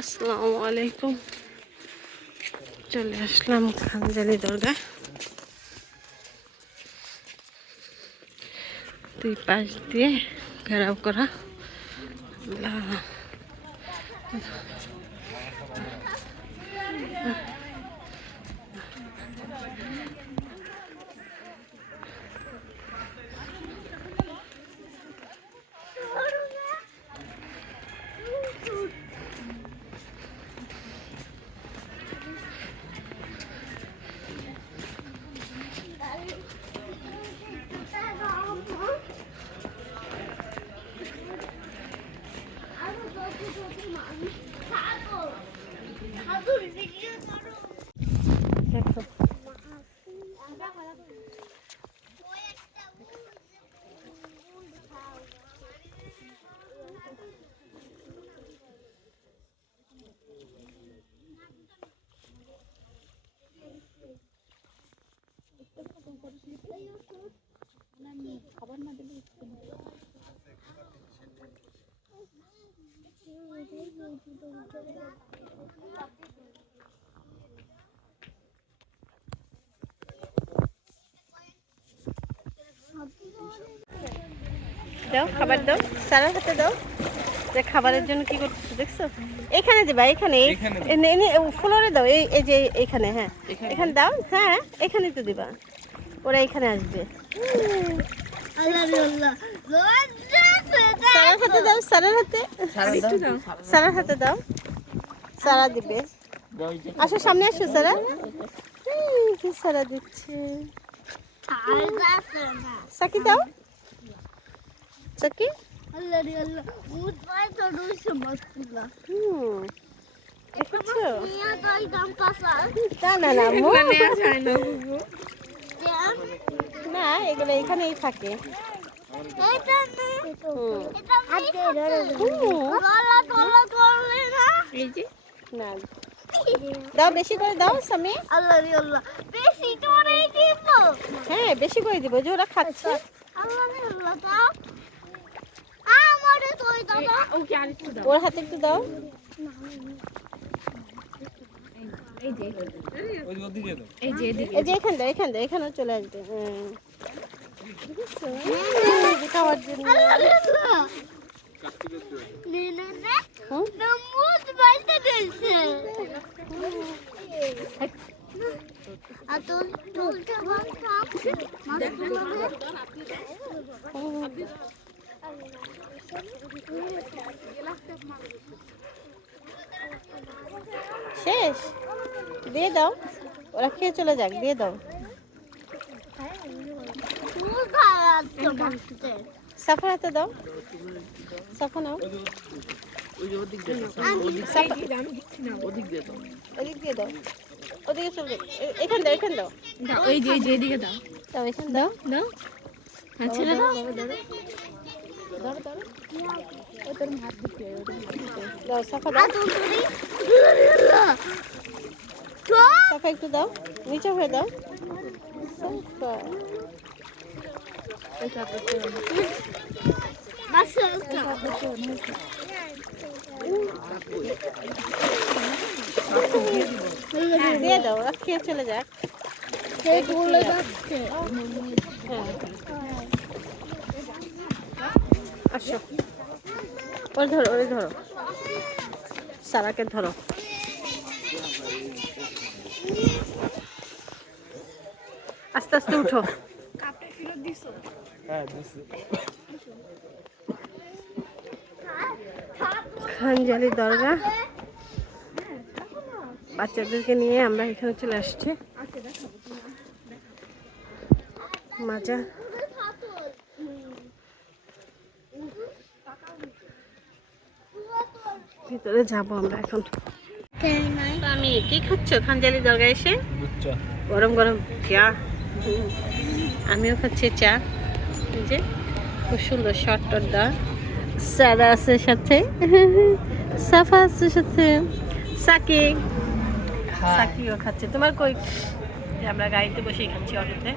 আসসালামু আলাইকুম। চলে আসলাম খানজালি দরগা। দুই পাশ দিয়ে ঘেরাও করা। দেখো দাও, খাবার দাও, সারার হাতে দাও। যে খাবারের জন্য কি করতেছো দেখছো? এখানে দিবা, এখানে ফ্লোরে দাও, এই যে এইখানে। হ্যাঁ এখানে দাও, হ্যাঁ এখানে তো দিবা, ওরা এখানে আসবে। সারার হাতে দাও, সারার হাতে, সারার হাতে দাও, সারা দিবে। আসো সামনে আসো সারা। কি সারা দিচ্ছে? সাকি দাও, সাকি। না এগুলো এখানেই থাকে। না দাও, বেশি করে দাও সামি। হ্যাঁ বেশি করে দিব, যে ওরা খাচ্ছে। ওর হাতে একটু দাও। এই যে এখান দাও, এখান দাও, এখানেও চলে আসবে। খাওয়ার জন্য শেষ, দিয়ে দাও, ওরা খেয়ে চলে যাক, দিয়ে দাও। সাফার হাতে দাও, সাফা নাও। ওদিক দিয়ে দাও, ওদিকে চলে যাক। এখান দাও, এখান দাও, এই যে এদিকে দাও, দাও এখান দাও, দাও। আচ্ছা দাও, দাও সাফা দাও, সাফা একটু দাও, নিচে হয়ে দাও। সাফা দিয়ে দাও, ওরা খেয়ে চলে যাক। আসো, ওরে ধরো, ওরে ধরো, সারাকে ধরো। আস্তে আস্তে উঠো। খানজালি দরগা, বাচ্চাদেরকে নিয়ে আমরা এখানে চলে আসছি। মাজার ভিতরে যাবো আমরা এখন। তো আমি কি খাচ্ছ খানজালি দরগা এসে? গরম গরম চা। আমিও খাচ্ছি চা। এই যে খুব সুন্দর শর্ট টট দা সাদা আছে সাথে, সাফা আছে সাথে, সাকিও খাচ্ছে। তোমার কই? আমরা গাড়িতে বসেই খাচ্ছি অটোতে।